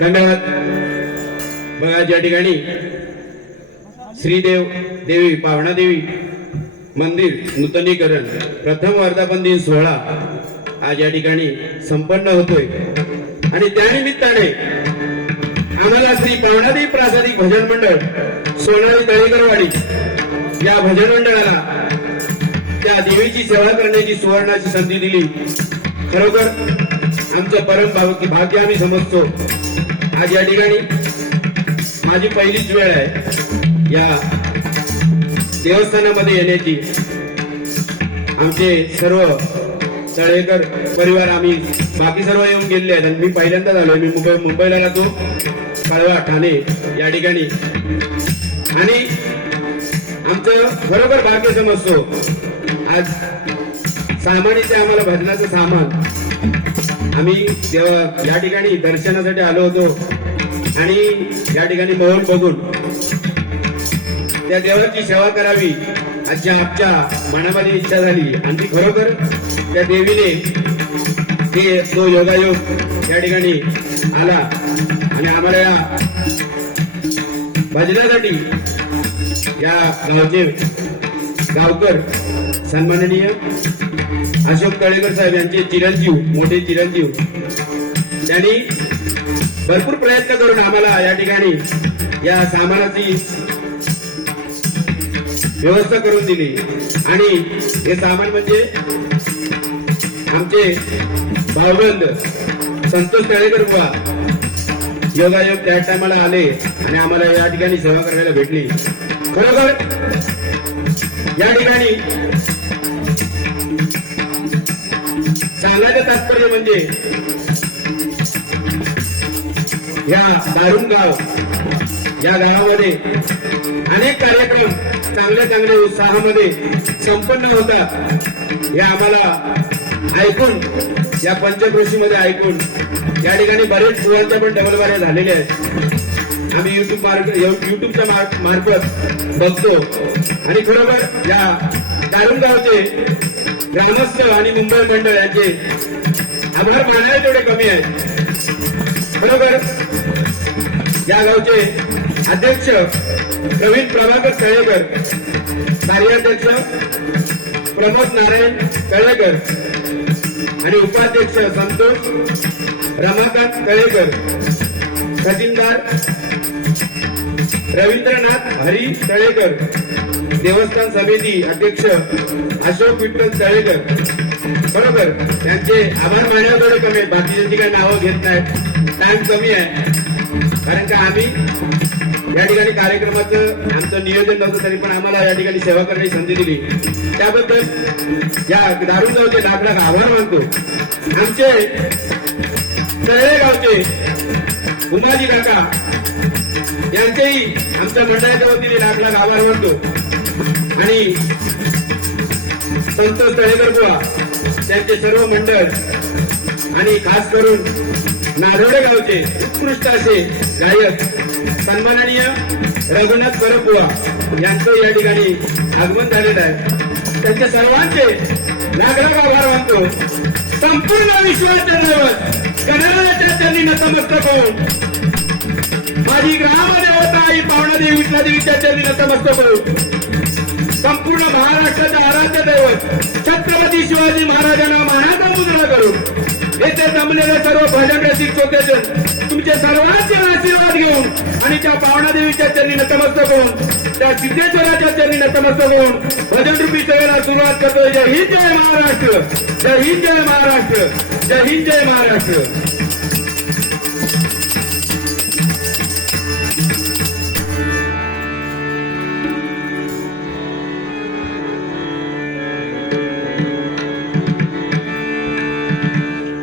धन्यवाद। बघा ज्या ठिकाणी श्रीदेव देवी पावणा देवी मंदिर नूतनीकरण प्रथम वर्धापन दिन सोहळा आज या ठिकाणी संपन्न होतोय आणि त्यानिमित्ताने आम्हाला श्री पावणादेवी प्रासादिक भजन मंडळ सोनाळी तळेकरवाडी या भजन मंडळाला त्या देवीची सेवा करण्याची सुवर्णाची संधी दिली। खरोखर आमचं परम भाग्य आम्ही समजतो। आज या ठिकाणी माझी पहिलीच वेळ आहे या देवस्थानामध्ये येण्याची। आमचे सर्व तळेकर परिवार आम्ही बाकी सर्व येऊन गेले आहेत आणि मी पहिल्यांदाच आलोय। मी मुंबईला राहतो, कळवा ठाणे या ठिकाणी, आणि आमचं बरोबर भाग्य समजतो। आज सामानीचे आम्हाला भजनाचं सामान आम्ही या ठिकाणी दर्शनासाठी आलो होतो आणि या ठिकाणी मोहन बघून त्या देवाची सेवा करावी अशी आमच्या मनामध्ये इच्छा झाली आणि ती खरोखर त्या देवीने तो योगायोग या ठिकाणी आला आणि आम्हाला या भजनासाठी या गावचे गावकर सन्माननीय अशोक तळेकर साहेब यांचे चिरंजीव, मोठे चिरंजीव, त्यांनी भरपूर प्रयत्न करून आम्हाला या ठिकाणी या सामानाची व्यवस्था करून दिली। आणि हे सामान म्हणजे आमचे भावबंद संतोष तळेकर बुवा योगायोग त्या टायमाला आले आणि आम्हाला या ठिकाणी सेवा करायला भेटली। खरोखर या ठिकाणी सांगायचं तात्पर्य म्हणजे या दारुणगाव या गावामध्ये अनेक कार्यक्रम चांगल्या उत्साहामध्ये संपन्न होतात। हे आम्हाला ऐकून या पंचक्रोशीमध्ये ऐकून या ठिकाणी बरेच मुलांच्या पण डबलवाऱ्या झालेल्या आहेत। आम्ही युट्यूबच्या मार्फत बघतो आणि खरोखर या दारुणगावचे ग्रामस्थ आणि मुंबई मंडळ यांचे आभार मानायला तेवढे कमी आहेत। बरोबर या गावचे अध्यक्ष प्रवीण प्रभाकर तळेकर, कार्याध्यक्ष प्रमोद नारायण तळेकर आणि उपाध्यक्ष संतोष रमाकांत तळेकर, खजिनदार रवींद्रनाथ हरी तळेकर, देवस्थान समिती अध्यक्ष अशोक विठ्ठल तळेकर. बरोबर, त्यांचे आभार मानण्याकडे कमी आहेत, बाकीच्यांची काही नावं घेत नाहीत, टाइम कमी आहे. कारण का आम्ही या ठिकाणी कार्यक्रमाचं आमचं नियोजन नव्हतं, तरी पण आम्हाला या ठिकाणी सेवा करण्याची संधी दिली, त्याबद्दल या दारुंगावचे लाख लाख आभार मानतो. आमचे तळेगावचे उमाजी काका यांचेही आमच्या मंडळाच्या वतीने लाख लाख आभार मानतो. आणि संतोष तळेकर बुवा, त्यांचे सर्व मंडळ आणि खास करून नारोडे गावचे उत्कृष्ट असे गायक सन्माननीय रघुनाथ परब बुवा यांचं या ठिकाणी आगमन झालेलं आहे. त्यांच्या सर्वांचे लाख लाख आभार मानतो. संपूर्ण विश्वाच्या दैवत गणाच्या चरणी नतमस्तक होऊन, माझी ग्रामदेवता आई पावणादेवी विठ्ठलादेवीच्या चरणी नतमस्तक होऊन, संपूर्ण महाराष्ट्राचं आराध्य दैवत छत्रपती शिवाजी महाराजांना मानाचा मुजरा करून येथे जमलेले सर्व भजन रसिक श्रोतेजन तुमचे सर्वांचे आशीर्वाद घेऊन आणि त्या पावणादेवीच्या चरणी नतमस्तक होऊन, त्या सिद्धेश्वराच्या चरणी नतमस्तक होऊन भजन रूपी सेवेला सुरुवात करतोय. जय हिंद जय महाराष्ट्र, जय हिंद जय महाराष्ट्र, जय हिंद जय महाराष्ट्र.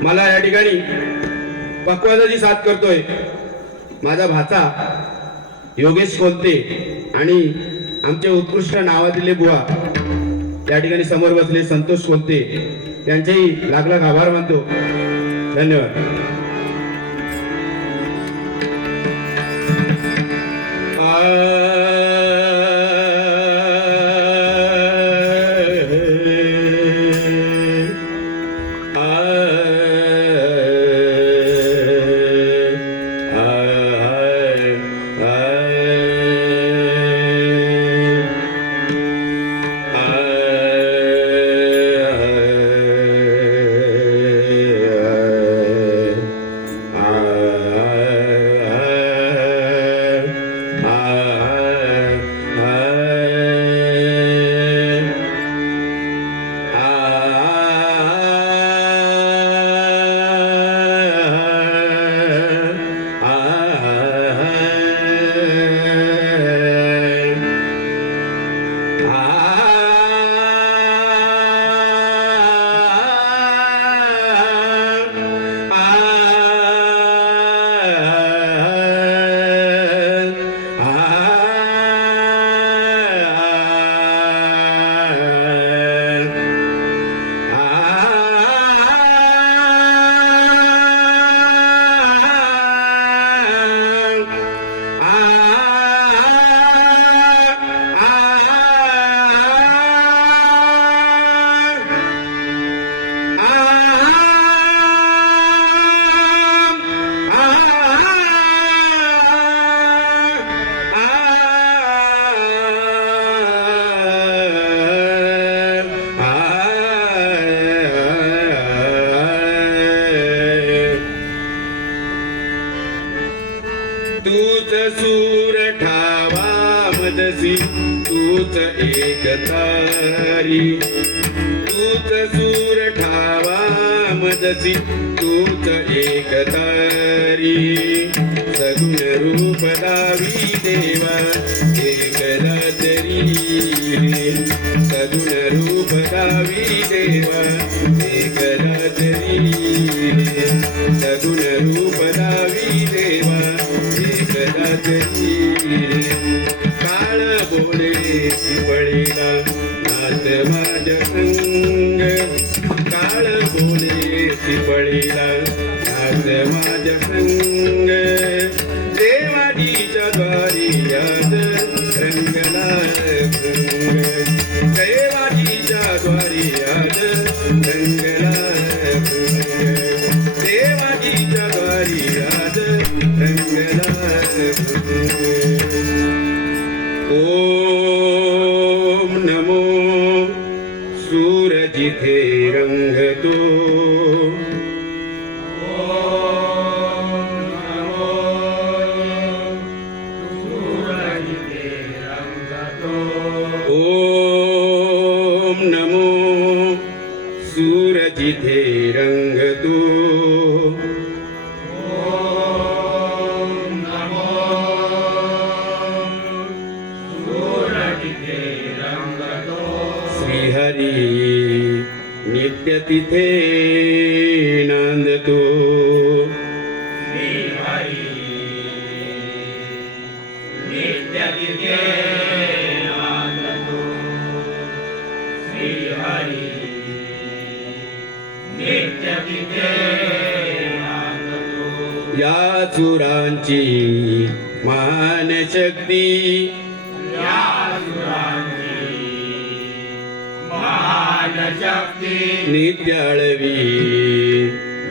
मला या ठिकाणी पक्वादाची साथ करतोय माझा भाचा योगेश कोलते आणि आमचे उत्कृष्ट नावादिले बुवा या ठिकाणी समोर बसले संतोष कोलते, त्यांचेही लाख लाख आभार मानतो. धन्यवाद. तूच सूर ठावा मदसी, तूच एक तारी, तूच सूर ठावा मदसी, तूच एक तारी. सगुण रूप दावी देवा एकदा तरी, सगुण रूप दावी देवा एकदा तरी, सगुण रूप दावी देवा एकदा तरी. काळ बोले पळीला नाच माझ्या संग, काळ बोले पळीला नाच माझ्या संग. देवाजीच्या द्वारी याद रंगला भृंग, देवाजीच्या द्वारी याद रंगला भृंग, देवाजीच्या द्वारी याद रंगला भृंग. ओम नमो सूरज जिथे रंगतो ओम नमो सूरज जिथे रंगतो श्रीहरी नित्य तिथे नांदतो या चुरांची महान शक्ती नित्याळवी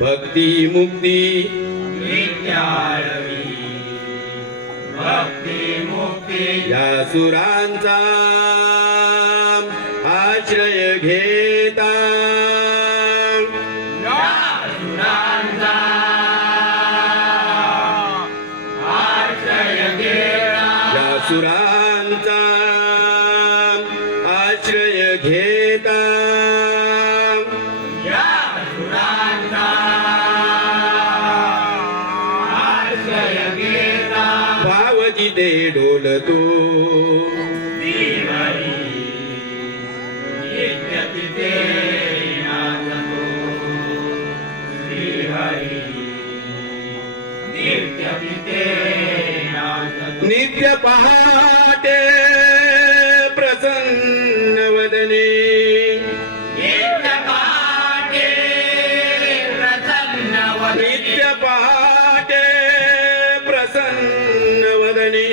भक्ती मुक्ती या सुरांचा आश्रय घेता या सुरांचा आश्रय घेता भावजी दे डोलतो नित्य पहाटे प्रसन्न वदने नित्य पहाटे प्रसन्न वदने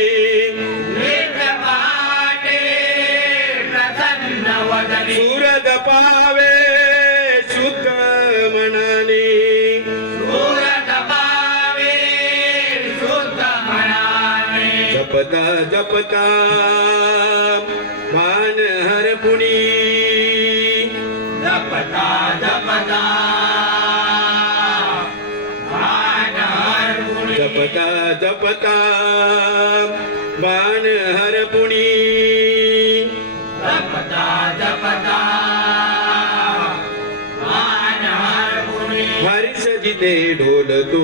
सूरज पावे शुद्ध मनाने जपता जपता भान हरपुणी जपता जपता भान हरपुणी हर्ष जिथे डोलतो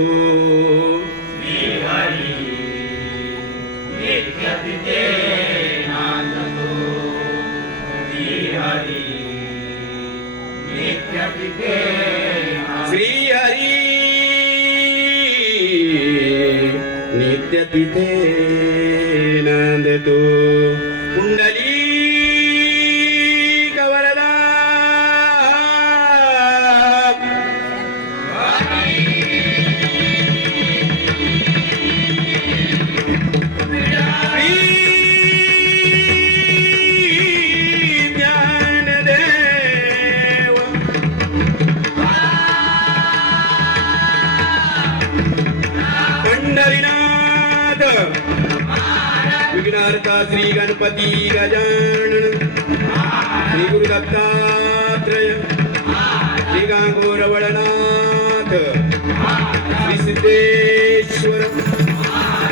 श्री हरी नित्य तिथे नांदतो कुंडली कवरदा पंढरीनाथ विघ्नहर्ता श्री गणपती गजानन श्री गुरु दत्तात्रय श्री गांगोर वडनाथ श्री सिद्धेश्वर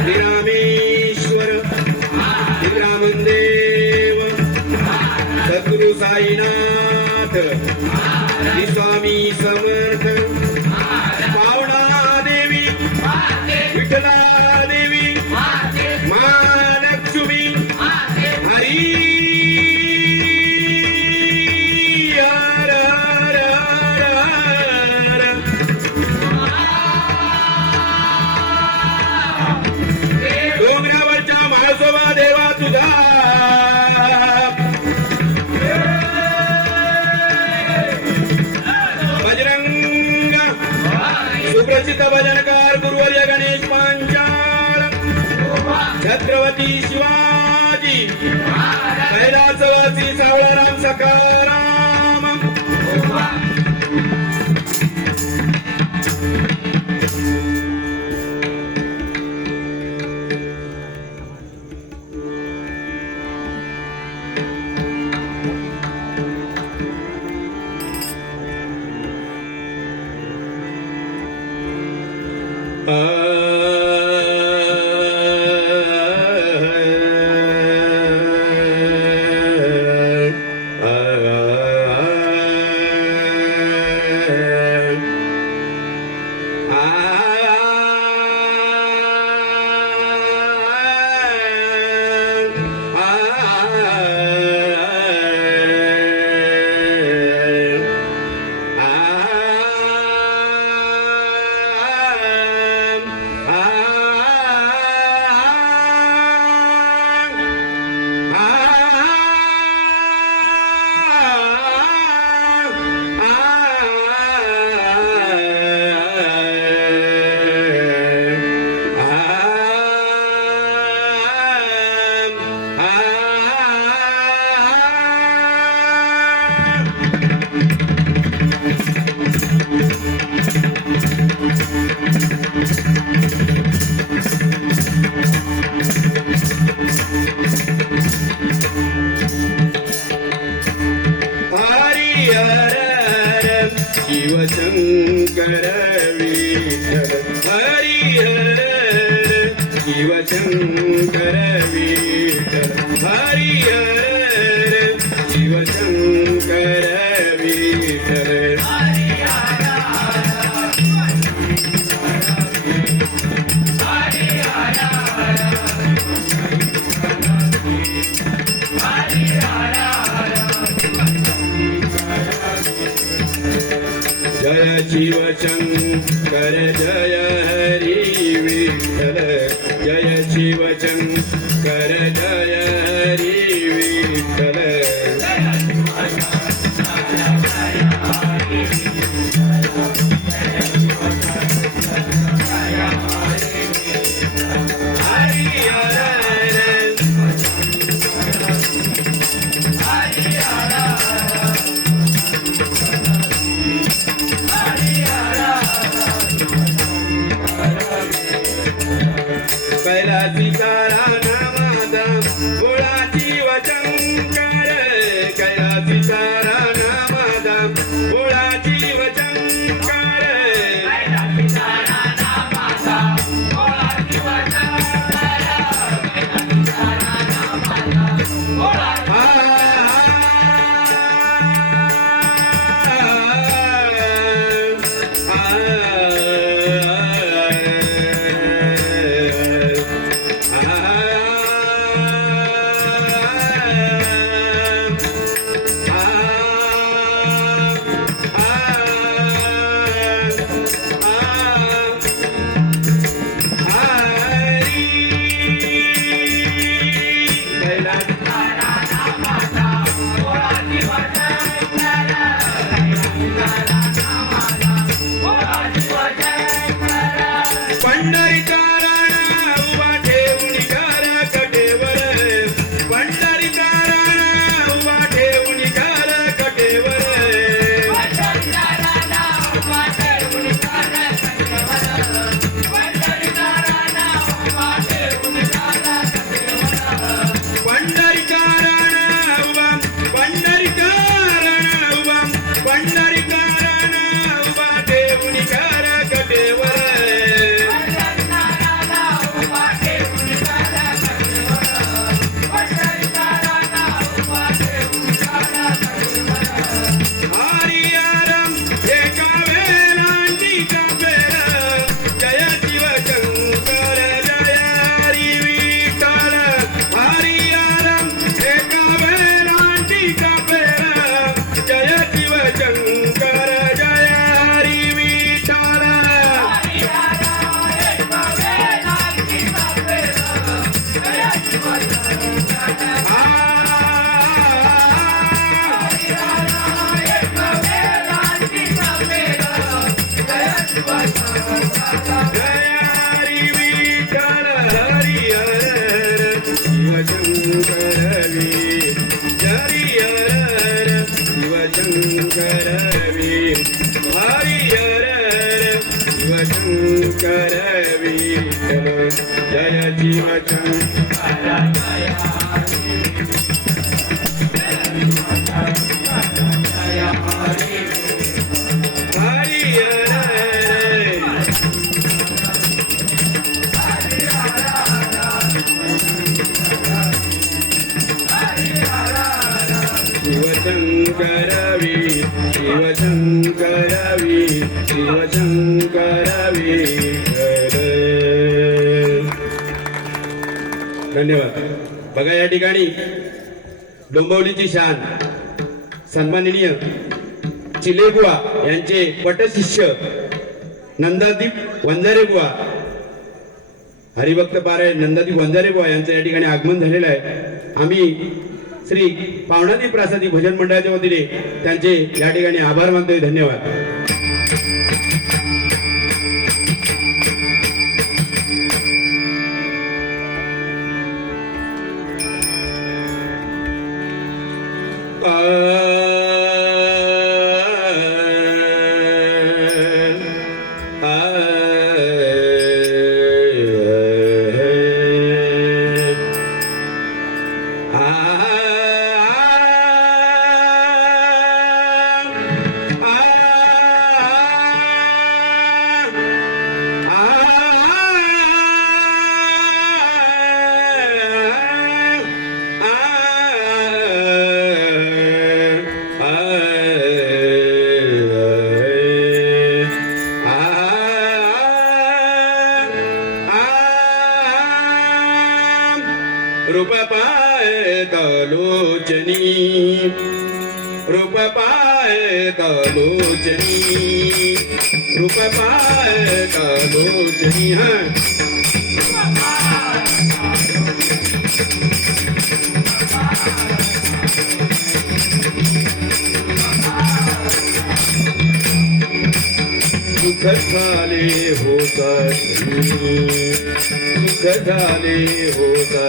श्री रामेश्वर श्री रामदेव सद्गुरु साईनाथ श्री स्वामी समर्थ पावना देवी विठ्ठला देवी महालक्ष्मी हरी हर हर हर हर डोंगरावरच्या महासोबा देवा तुझा बजरंग सुप्रसिद्ध भजनकार गुरुवर्य गणेश पांचाळ छत्रपती शिवाजी कैलासवासी सावळाराम सकाराम विठ्ठल हरिहर शिवशंकर विठ्ठल हरिहर शिवशंकर विठ्ठल जय शिवशंकर जय हरि विठ्ठल जय शिवशंकर जय हरि विठ्ठल कैलासी तारा नामादा बोळाची वचंकर कैलासी तारा नामादा बोळाची वचंकर पंढरीचा राणा उभा ठेवून घर कटेवर पंढरीचा राणा उभा ठेवून घर कटेवर पंढरीचा राणा उभा पंढरीचा राणा उभा पंढरीचा राणा उभा ठेवून घर कटेवर जय शिवशंकरवी शिवशंकरवी शिवशंकरवी धन्यवाद. बघा या ठिकाणी डोंबिवलीची शान सन्माननीय चिलेबुवा यांचे पटशिष्य नंदादीप वंजारे बुवा हरिभक्त पारायण नंदादीप वंजारे बुवा यांचं या ठिकाणी आगमन झालेलं आहे. आम्ही श्री पावणादी प्रासादी भजन मंडळाच्या वतीने त्यांचे या ठिकाणी आभार मानतोय. धन्यवाद. कलोचनी रूप पाय कलोचनी रूप पाय कलोचनी सुख झाले होता सुख झाले होता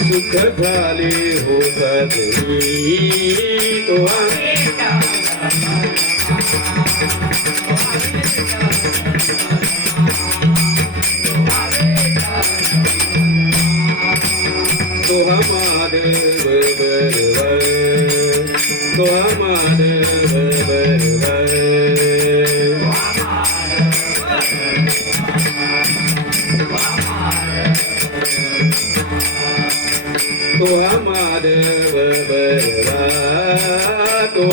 सुख झाले होता तो माधव बरवर तो माधव बरवर तो माधव बरवर तो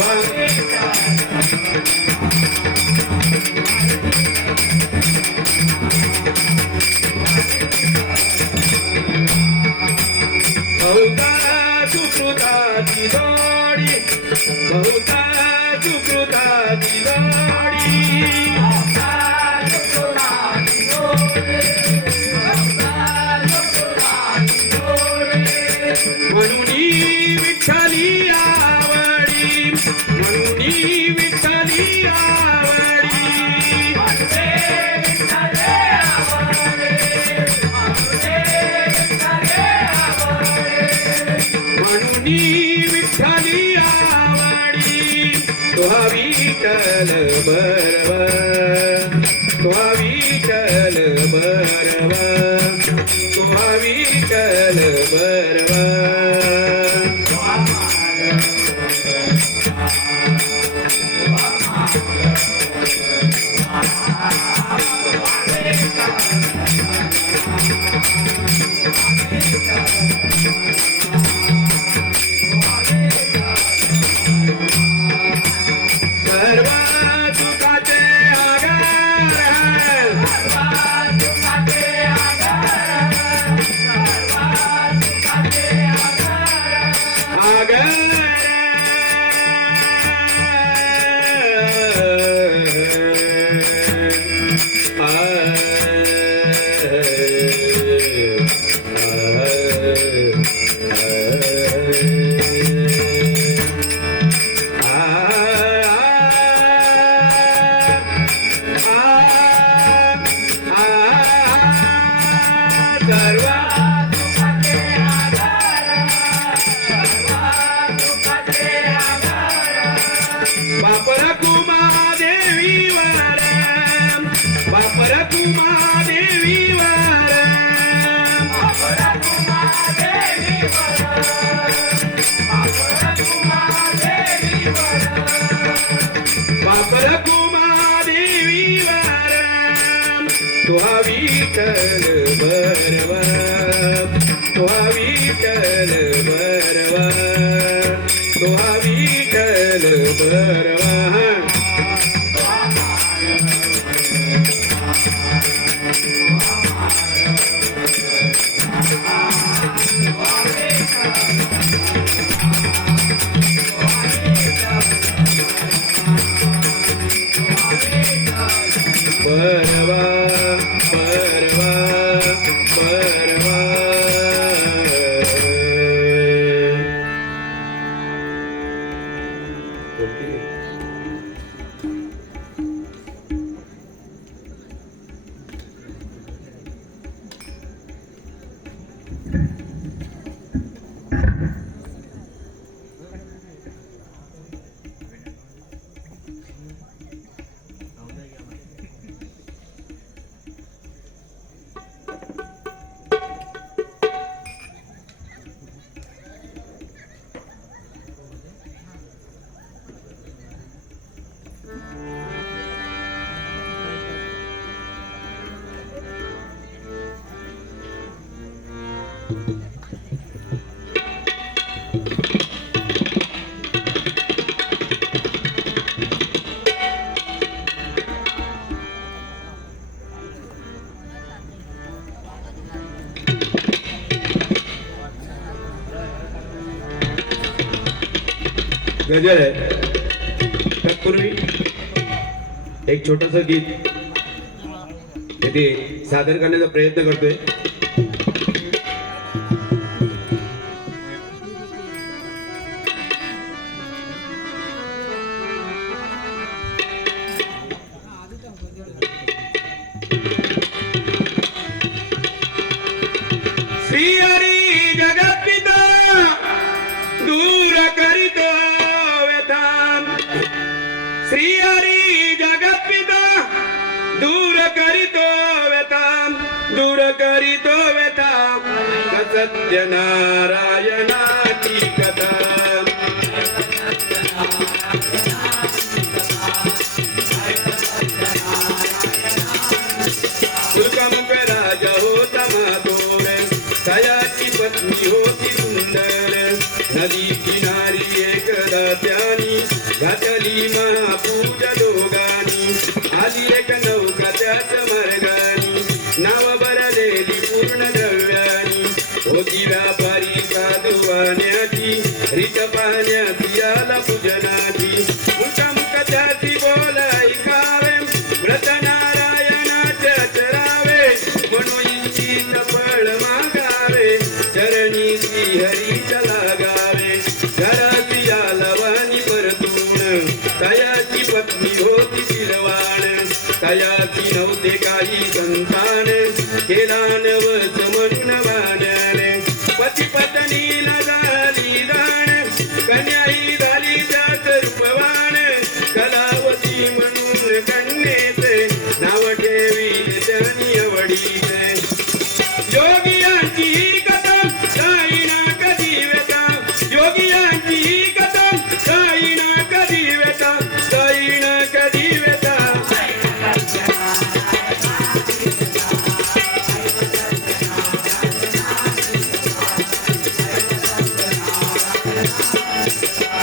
बहुता सुकृताची जोडी बहुता सुकृताची जोडी म्हणून विठ्ठली रावडी म्हणून विठ्ठली रावडी म्हणून विठ्ठली आवडी तुहा विठ्ठल बरव तुहा विठ्ठल बरव तुहा विठ्ठल बरव बापरा कुमादेवी वार बापरा कुमादेवी वार बापरा कुमादेवी बापरा कुमादेवी वार तुहा विठ्ठल बरवा तुहा विठ्ठल बरवा तुहा विठ्ठल बरवा बरवा बरवा बरवा गजल आहे. तत्पूर्वी एक छोटस गीत इथे सादर करण्याचा प्रयत्न करतोय. श्री हरी जगत्पिता दूर करीतो व्यथा. श्री हरी जगत्पिता दूर करीतो व्यथा. दूर करीतो व्यथा. सत्य नारायणाची कथा. दुर्गमुख राजा होता माधोर. तयाची पत्नी होती सुंदर. नदी किनारी एकदा त्यानी घातली महापूजा दोघांनी. आली एक नौका त्याच मार्गानी. नाव भरलेली पूर्ण द्रव्यानी. होती व्यापारी साधुवाण्याची. रीत पाहण्याची आला पूजनाची. मुखामुख त्याची बोल ऐकावे. व्रत नारायणाच्या चरावे. म्हणून इच्छित फळ मागावे. चरणी श्री हरीच्या लागावे. घराची आलवानी परतून. तयाची पत्नी होती शिरवाण. तयाची नव्हते काही संतान. केला नवस म्हणून वाण्याने. पती पत्नीला झाली दाण. कन्याही झाली त्यात रूपवान. कलावती म्हणून कन्येचे नाव ठेवी त्यांनी आवडीचे. योगियांची ही कथा जाईना कधी व्यथा. योगियांची ही कथा जाईना कधी व्यथा. जाईना कधी व्यथा.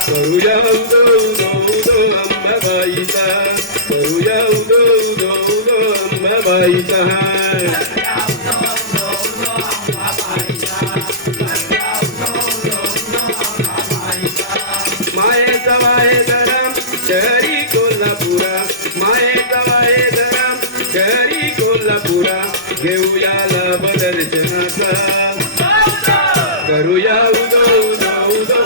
करूया उदो उदो उदो अंबाबाईचा. करूया उदो उदो उदो अंबाबाईचा. मायेचा वाहेदरा शहरी कोल्हापुरा. मायेचा वाहेदरा शहरी कोल्हापुरा. घेऊया लाभ दर्शनाचा. करूया उदो उदो उदो.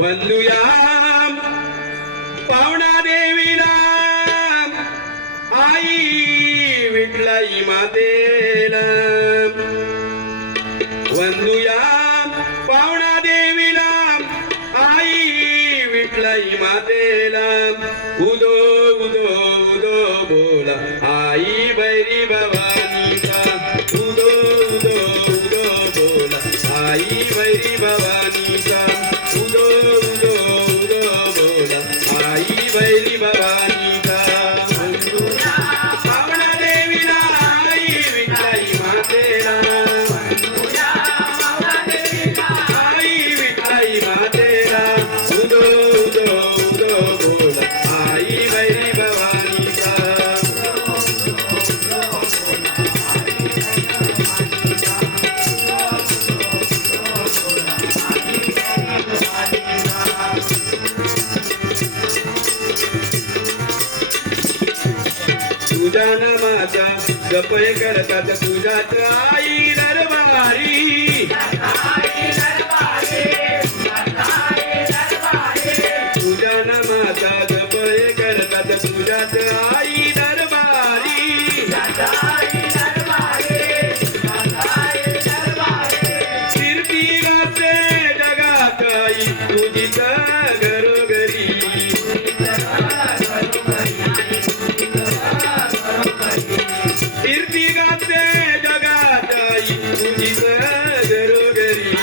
वंदुया पावना देवीला. आई विठलाई मातेला. वंदुया पावना देवीला. आई विठलाई मातेला. उदो उदो उदो बोला आई बैरी भवानीचा. उदो उदो उदो बोला आई बैरी भवानीचा. उदो उदो उदो बोला आई बैरी भवानीचा. पावना देवीला. आई विठलाई मातेला. आई विठलाई मातेला. उदो उदो उदो बोला आई बैरी भवानीचा. तुझ्या नामाचा जपय करतात तुझ्याच आई दरबारी. तुझ्या नामाचा जपय करतात तुझ्याच आई दरबारी. कीर्ती गाते जगात आई तुझीच घरोघरी. कीर्ती गाते जगात आई तुझीच घरोघरी.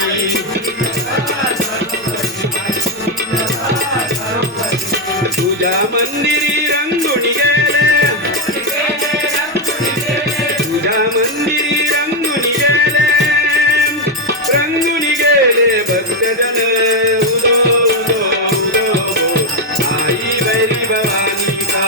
रंगुणी गेले तुझ्या मंदिरी रंगुणी गेले भक्तजन उदो उदो उदो आई बैरी भवानीचा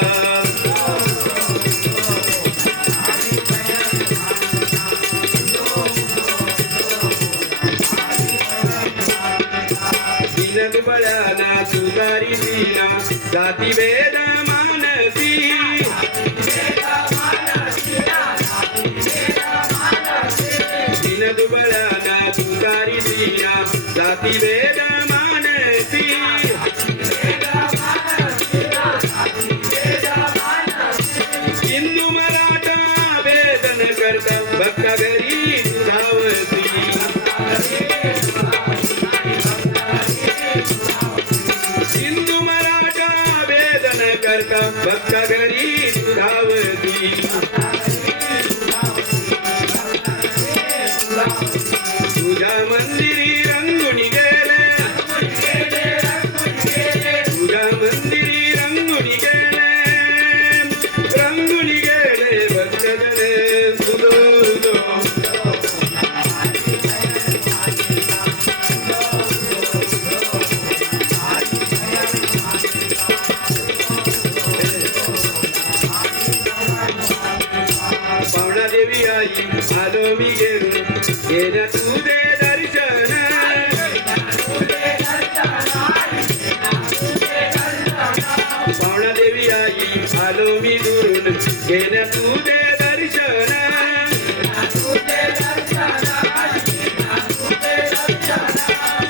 दुबळ्याना तुगारी दिना जाती वेद मानसी दिन दुबळ्याना तुगारी दिना जाती वेद मानसी हिंदू मराठा वेदन करता भक्ता घरी धावती हिंदू मराठा वेदन करता भक्ता घरी धावती तुझ्या मंदिरी रंगुणी गेले तुझ्या मंदिरी रंगुणी गेले भक्तजन तुझो पावणा देवी आई आलो मी घेऊन घेण्या तुझे दर्शन पावणा देवी आई आलो मी दुरून घेण्या तुझे दर्शन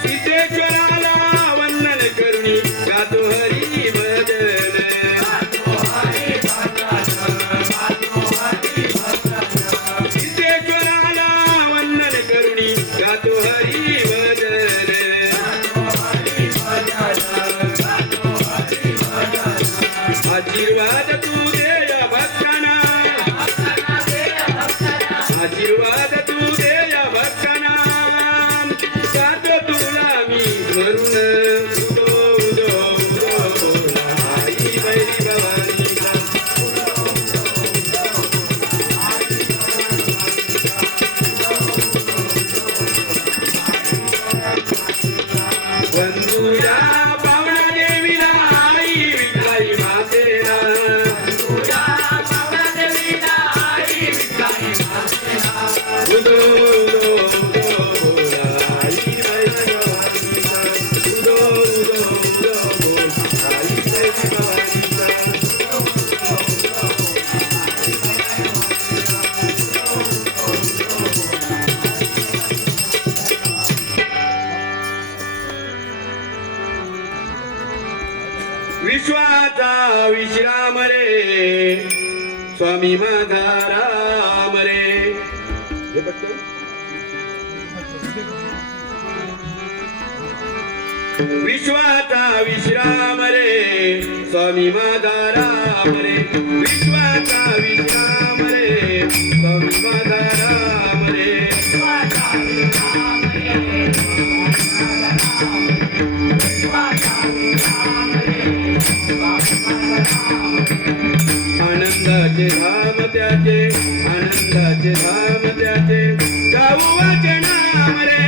सिद्धेश्वराला वंदन करुणी गातो हरी भजन सिद्धेश्वराला वंदन करुणी गातो हरी भजन आशीर्वाद तू दे या भक्तांना आशीर्वाद तू दे या भक्तांना गातो तुला मी म्हणून उदो उदो उदो आई बैरी भवानीचा वंदुया पावणा देवीला आई विठाई मातेला उदो उदो उदो आई बैरी भवानीचा उदो उदो उदो आई बैरी भवानीचा विश्वाचा विश्राम रे स्वामी माझा राम रे हे पटकन विश्वाचा विश्राम रे स्वामी माझा राम रे विश्वाचा विश्राम रे स्वामी माझा राम रे आनंदाचे धाम त्याचे आनंदाचे धाम त्याचे गाऊ नाम रे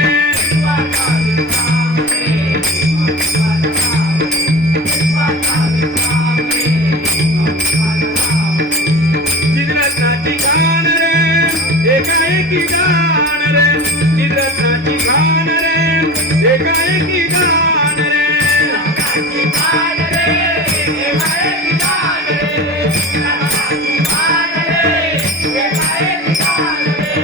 चित्ररत्नाची गान रे एकाएकी गान रे चित्ररत्नाची गान रे एकाएकी गान रे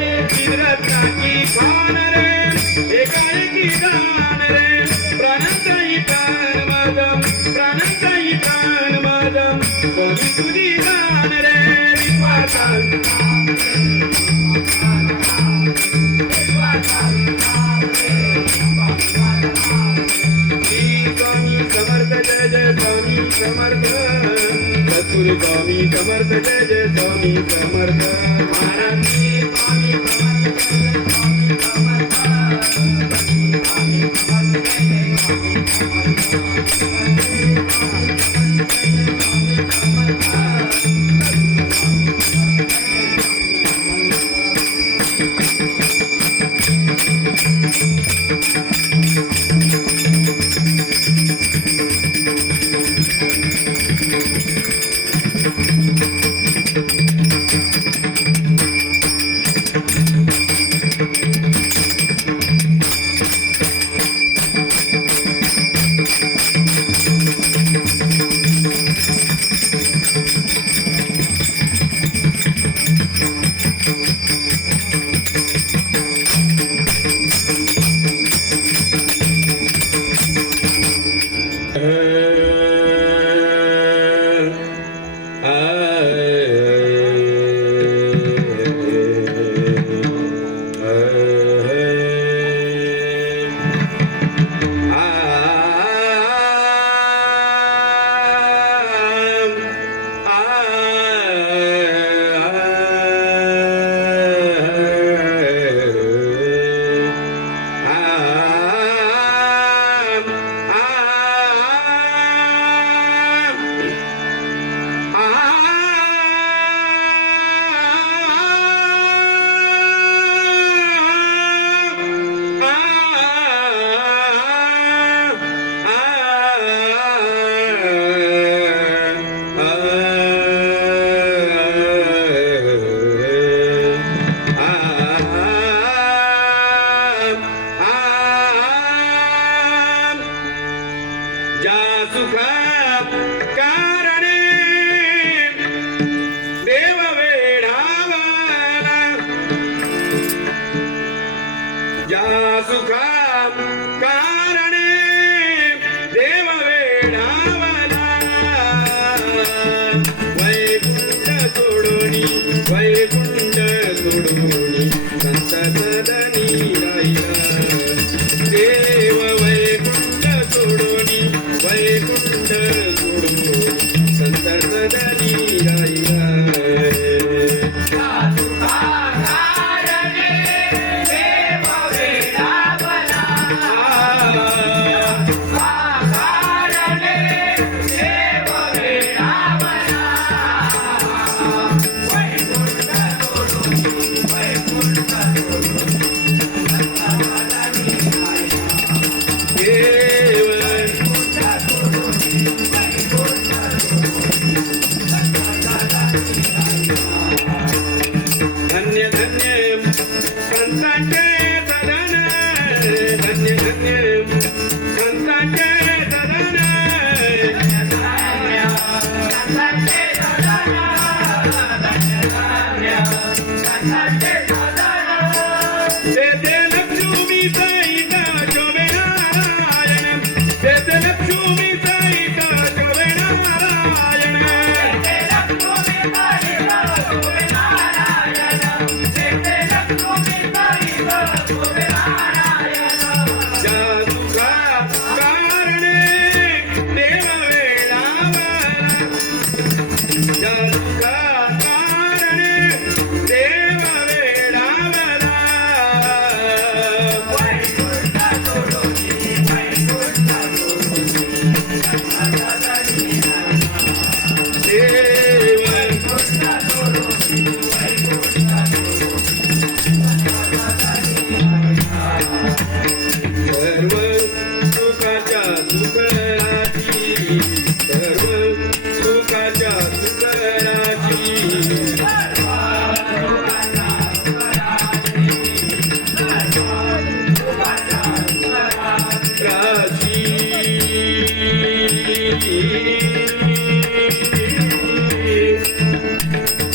चित्ररत्नाची गान रे एकाएकी गान रे प्राणताई प्राण माझं प्राणताई प्राण माझं स्वामी तुझी गान रे विश्वासा स्वामी समर्थ जय जय स्वामी समर्थ सद्गुरु स्वामी समर्थ जय जय स्वामी समर्थ महाराज स्वामी समर्थ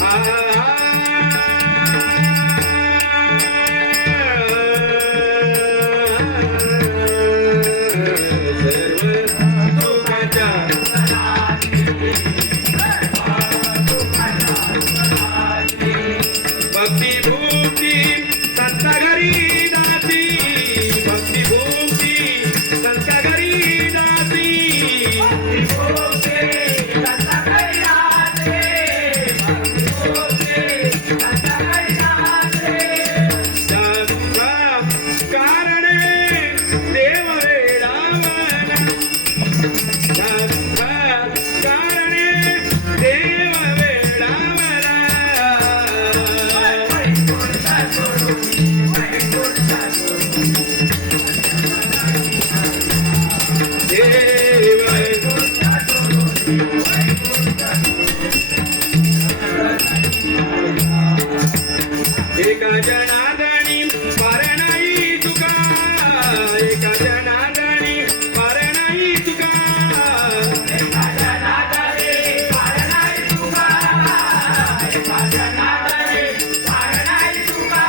Ah एका जनार्दनी पार नाही तुका, एका जनार्दनी पार नाही तुका, एका जनार्दनी पार नाही तुका, एका जनार्दनी पार नाही तुका.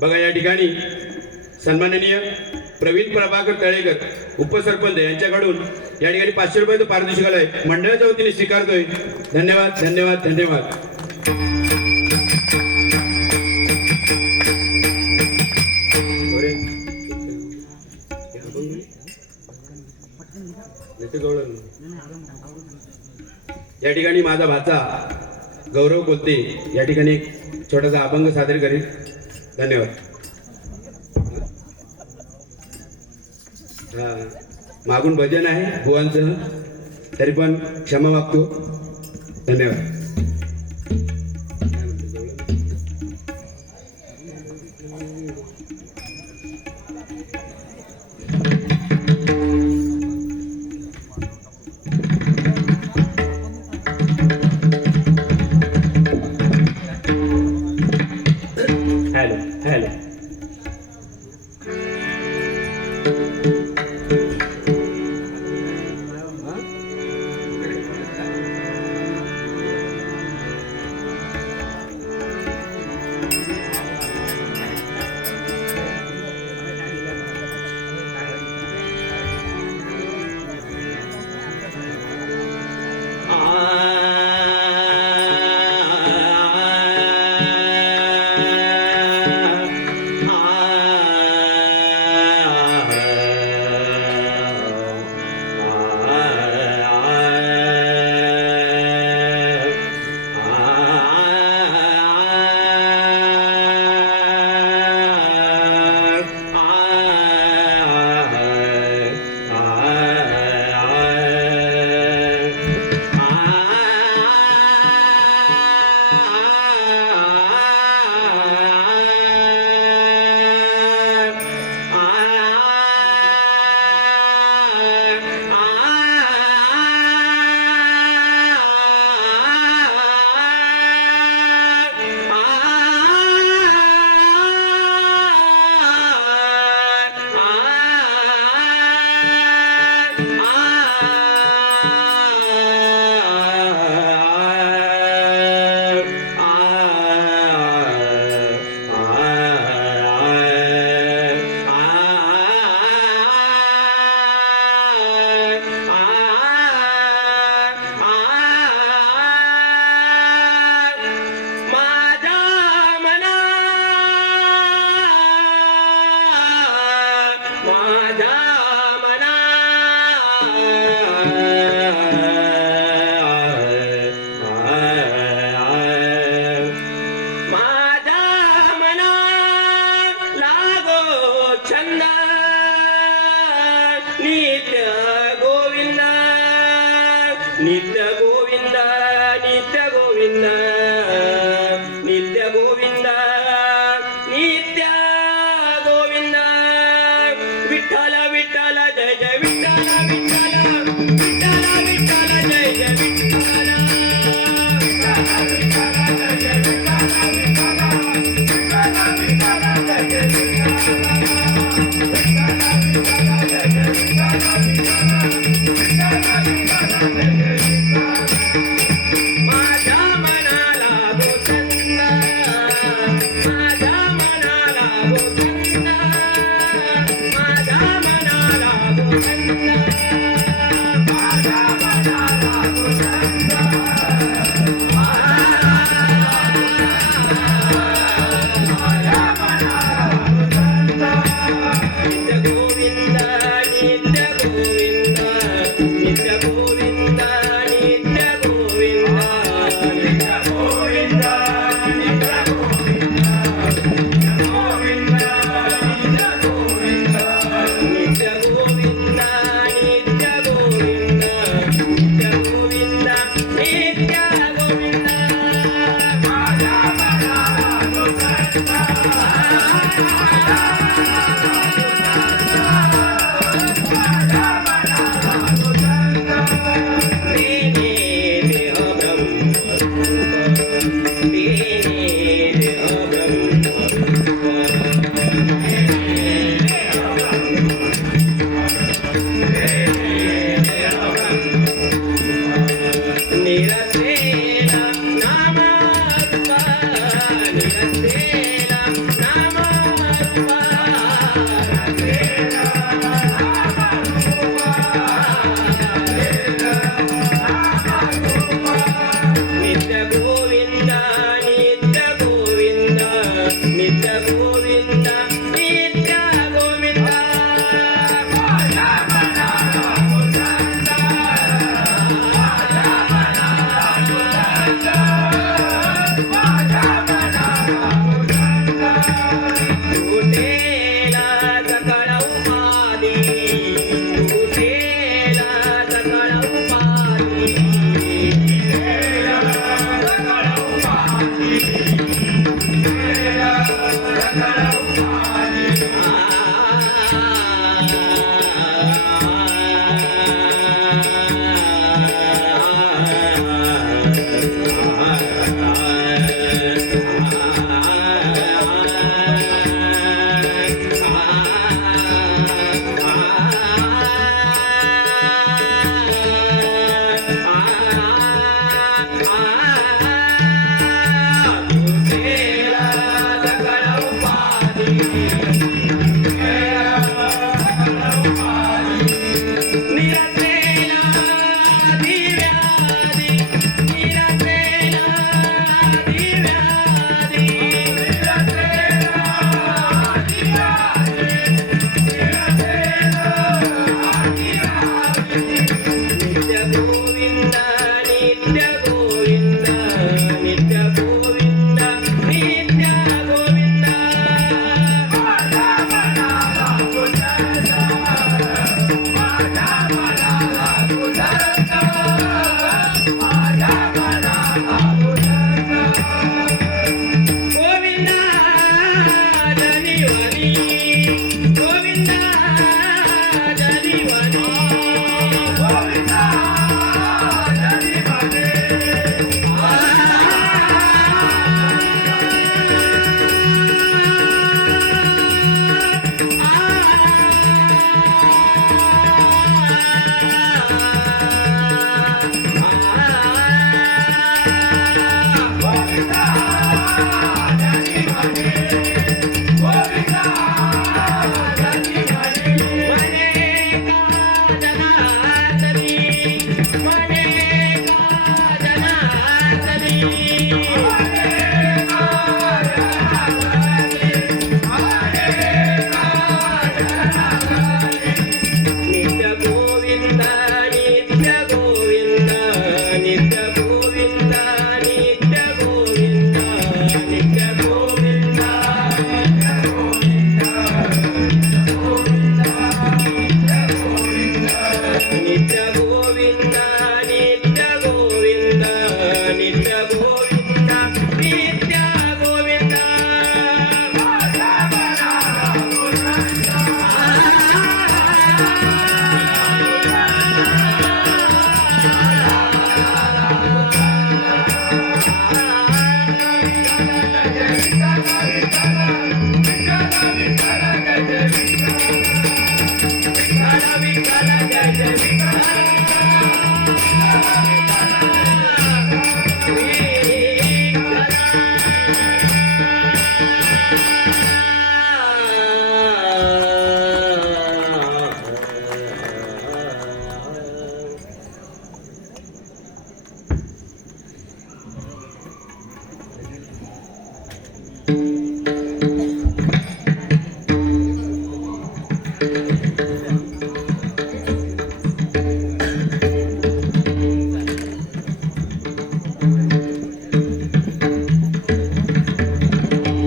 बघा या ठिकाणी सन्माननीय प्रवीण प्रभाकर तळेकर उपसरपंच यांच्याकडून या ठिकाणी 500 रुपये पारितोषिक आलंय, मंडळाच्या वतीने स्वीकारतोय. धन्यवाद धन्यवाद धन्यवाद. या ठिकाणी माझा भाचा गौरव कोलते या ठिकाणी एक छोटासा अभंग सादर करेल. धन्यवाद. मागून भजन आहे बुवांसह, तरी पण क्षमा मागतो. धन्यवाद. Hello hello. गोविंद नित्य गोविंद विठ्ठल विठ्ठल जय जय विठ्ठल विठ्ठल विठ्ठल विठ्ठल जय जय विठ्ठल माझ्या मनाला गोचंद माझ्या मनाला गोचंद माझ्या मनाला गोचंद माझ्या मनाला गोचंद माझ्या मनाला गोचंद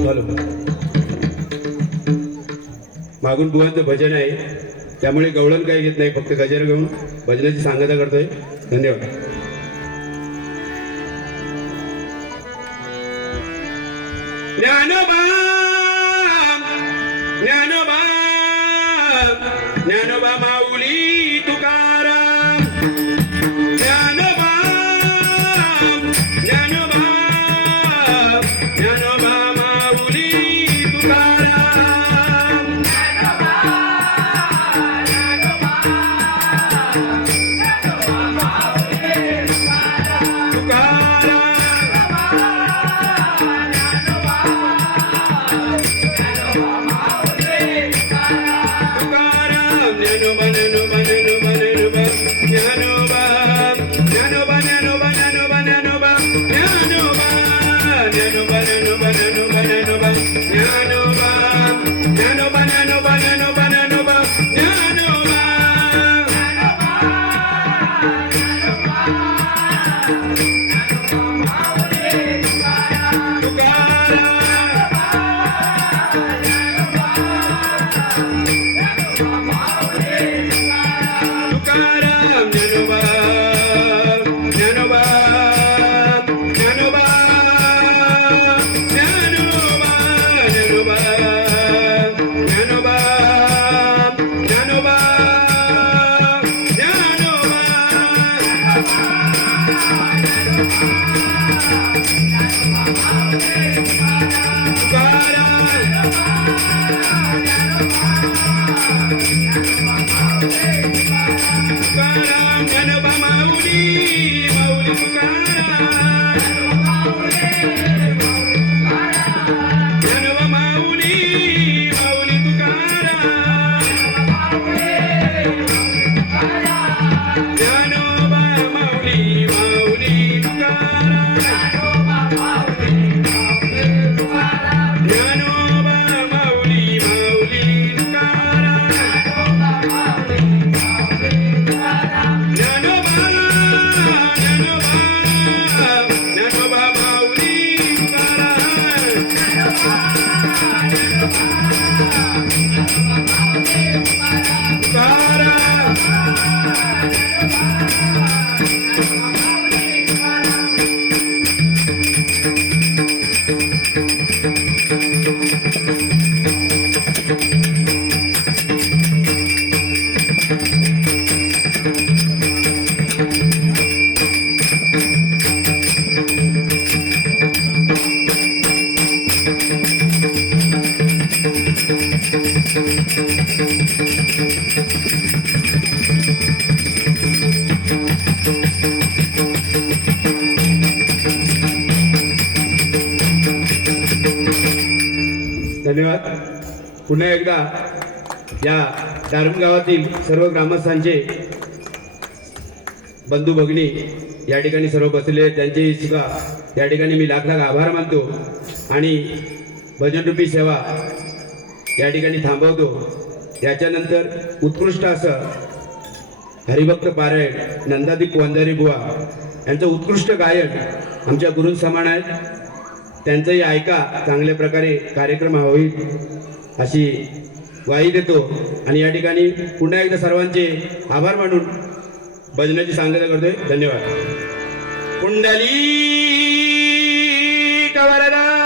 चालू. मागून बुवांचं भजन आहे, त्यामुळे गवळण काही घेत नाही, फक्त गजर घेऊन भजनाची सांगता करतोय. धन्यवाद. ज्ञानोबा ज्ञानोबा ज्ञानोबा माऊली तुकाराम. ज्ञानोबा ज्ञानोबा ज्ञानोबा माऊली तुकाराम. धन्यवाद. पुन्हा एकदा या दारुण गावातील सर्व ग्रामस्थांचे, बंधू भगिनी या ठिकाणी सर्व बसले, त्यांचे सुद्धा या ठिकाणी मी लाख लाख आभार मानतो आणि भजनरूपी सेवा या ठिकाणी थांबवतो. याच्यानंतर उत्कृष्ट असं हरिभक्त पारायण नंदादीप वंजारी बुवा यांचं उत्कृष्ट गायन आमच्या गुरु समान आहेत. त्यांचंही ऐका, चांगल्या प्रकारे कार्यक्रम होईल अशी ग्वाही देतो आणि या ठिकाणी पुन्हा एकदा सर्वांचे आभार मानून भजनाची सांगता करतोय. धन्यवाद. कुंडली कवरदा